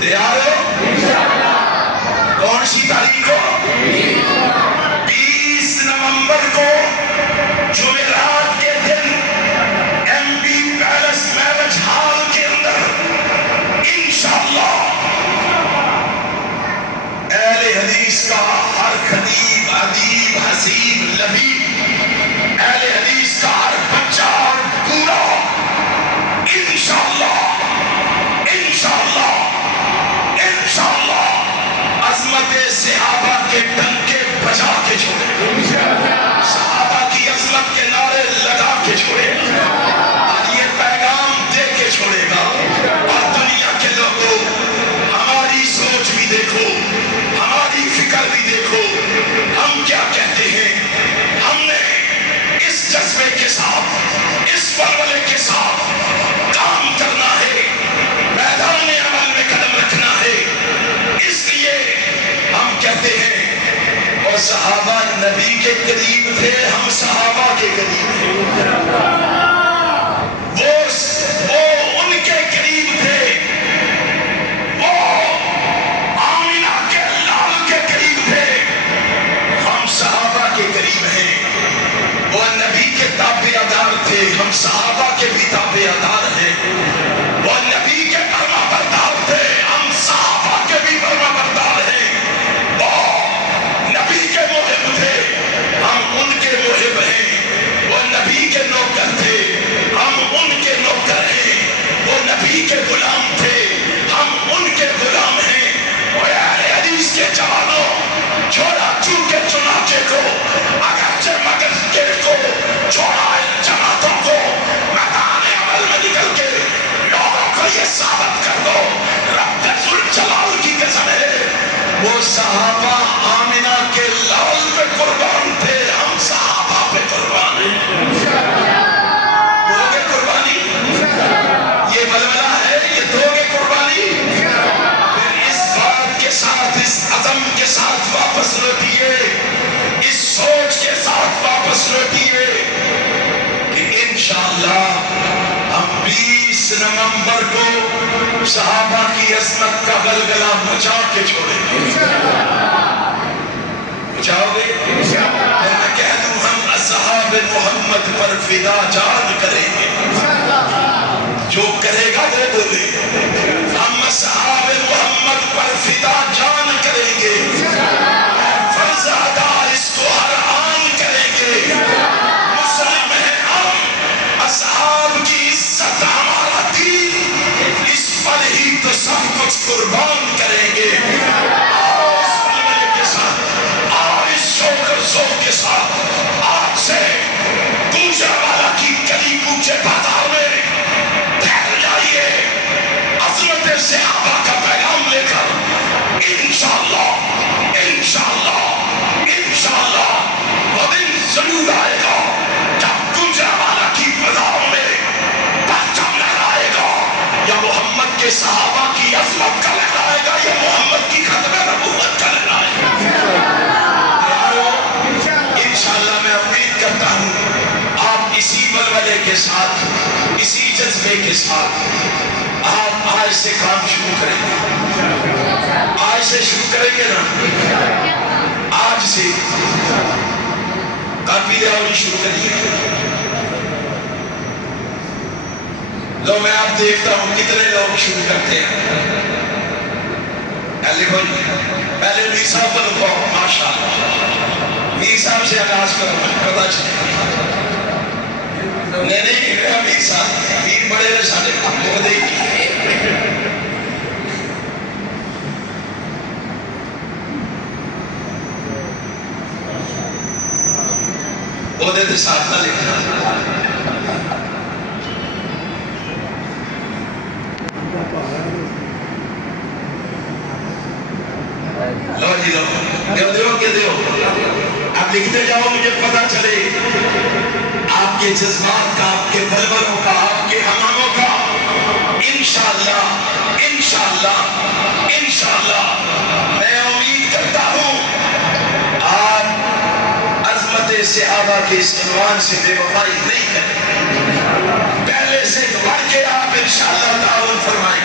تیار ہو؟ کون سی تاریخ کو؟ 20 نومبر کو جمعرات کے دن M B palace marriage hall کے اندر انشاءاللہ اہل حدیث کا ہر خطیب ادیب حسیب لبیب اہل حدیث کا ہر بچہ اور بوڑھا انشاءاللہ عظمت صحابہ کے ڈنکے بجا کے چھوڑے، صحابہ کی عظمت کے نعرے لگا کے چھوڑے اور یہ پیغام دے کے چھوڑے گا۔ اور دنیا کے لوگوں ہماری سوچ بھی دیکھو، ہماری فکر بھی دیکھو، ہم کیا کہتے ہیں۔ ہم نے اس جذبے کے ساتھ اس ولولے کے ساتھ کام کرنا ہے، میدان عمل میں قدم رکھنا ہے۔ اس لیے ہم کہتے ہیں وہ صحابہ نبی کے قریب تھے، ہم صحابہ کے قریب تھے، وہ ان کے قریب تھے، وہ آمینہ کے لال کے قریب تھے، ہم صحابہ کے قریب ہیں۔ وہ نبی کے تابع دار تھے، ہم صحابہ کے بھی تابع دار ہیں۔ وہ نبی کے فرما بردار تھے، ہم صحابہ کے بھی فرما بردار ہیں۔ وہ نبی کے محب تھے، ہم ان کے محب ہیں۔ وہ نبی کے نوکر تھے، ہم ان کے نوکر ہیں۔ وہ نبی کے غلام تھے، ہم ان کے غلام ہیں۔ وہ اہل حدیث کے جوانوں، چھوڑا چونکہ چنانچہ کو، اگرچہ مگر کے کو چھوڑا ان جماعتوں کو، میدان عمل میں نکل کے لوگوں کو یہ ثابت کر دو رب ذوالجلال کی قسم ہے وہ صحابہ آمینہ کے لال پہ قربان تھے، ہم صحابہ پہ قربان ہیں۔ دو گے قربانی؟ یہ ولولہ ہے، یہ دو گے قربانی؟ پھر اس بات کے ساتھ، اس عزم کے ساتھ واپس لوٹیے، اس سوچ کے ساتھ واپس لوٹیے کہ انشاءاللہ ہم 20 نومبر کو صحابہ کی عظمت کا گلگلہ مچا کے چھوڑیں گے۔ مچاؤ گے؟ اور میں کہہ دوں ہم اصحاب محمد پر فدا جان کریں گے، جو کرے گا وہ بولے، ہم اصحاب محمد پر فدا جان کریں گے، فرض ادا اس کو ہر آن کریں گے۔ مسلم ہیں ہم، اصحاب کی عزت ہمارا دین، اس پر ہی تو سب کچھ قربان کریں گے۔ آؤ اس ولولے کے ساتھ، آؤ اس شوق و ذوق کے ساتھ، آج سے گوجرانوالہ کی گلی کوچے بازار میں پھیل جائیے، عظمت صحابہ کا پیغام لے کر انشاءاللہ وہ دن ضرور آئے گا جب گوجرانوالہ کی بازاروں میں پرچم لہرائے گا، یا محمد کے صحابہ کی عظمت کا لہرائے گا، یا محمد کی ختم نبوت کا لہرائے گا۔ انشاءاللہ میں امید کرتا ہوں آپ اسی ولولے کے ساتھ، اسی جذبے کے ساتھ آپ آج سے کام شروع کریں گے۔ آج سے شروع کریں گے نا، آج سے کافی دیاوری شروع کریے۔ لو میں آپ دیکھتا ہوں کتنے لوگ شروع کرتے ہیں۔ پہلے میر صاحب کو لکھو، ماشاءاللہ میر صاحب سے آغاز کرو، پتہ چلے۔ نہیں میرا میر صاحب، میر بڑے رسالے وہ دیکھیے۔ وہ دے ساتھ نہ لکھنا۔ لو جی لو، دیو کہ دیو، اب لکھتے جاؤ، مجھے پتہ چلے آپ کے جذبات کا، آپ کے بلبلوں کا، آپ کے ہماموں کا۔ انشاءاللہ میں امید کرتا ہوں آپ عظمت صحابہ کے اس عنوان سے بے وفائی نہیں کریں، پہلے سے بڑھ کے آپ انشاءاللہ تعاون فرمائیں۔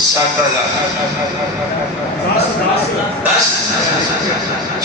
7,000 10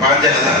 5,000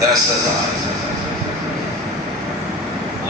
10,000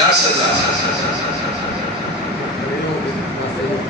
10,000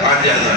5,000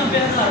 90,000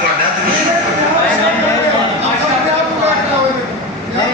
ਤੁਹਾਡਾ ਤੁਸੀਂ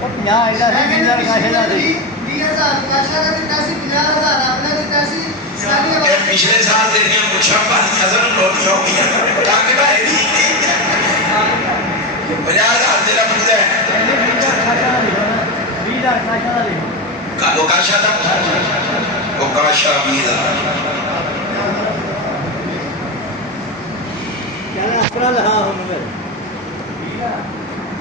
50 ਇਹਦਾ ਸੀ 50 ਕਾਸ਼ੇ ਦਾ ਸੀ 20,000 ਕਾਸ਼ਾ ਦਾ ਦਿੱਤਾ ਸੀ 50,000 ਆਪਣਾ ਦਿੱਤਾ ਸੀ ਸਾਰੀ ਇਹ ਪਿਛਲੇ ਸਾਲ ਦੇ ਦੀਆਂ ਪੁੱਛਾਂ ਭਾਰੀ ਨਜ਼ਰ ਨੋਟ ਹੋ ਗਈਆਂ ਟੰਗ ਭਾਈ ਦੀ 50,000 ਤੇਰਾ ਮੁੱਦਾ ਹੈ 20,000 ਕਾਸ਼ਾ ਦਾ ਲਿਖੋ ਕਾਲੋ ਕਾਸ਼ਾ ਦਾ ਉਹ ਕਾਸ਼ਾ ਵੀਜ਼ਾ ਕਹਿੰਦਾ ਆਪਣਾ ਲਹਾ ਹੁਣ ਫਿਰ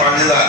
5,000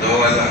2,000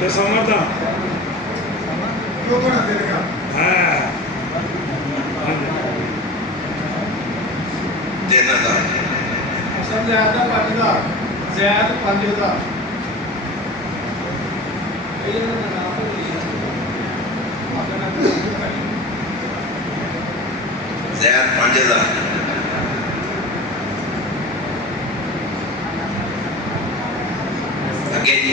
ਤੇ ਸਮਰ ਦਾ ਹਾਂ ਹਾਂਜੀ 3000 ਜ਼ੈਦ 5000 ਅੱਗੇ ਜੀ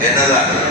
3000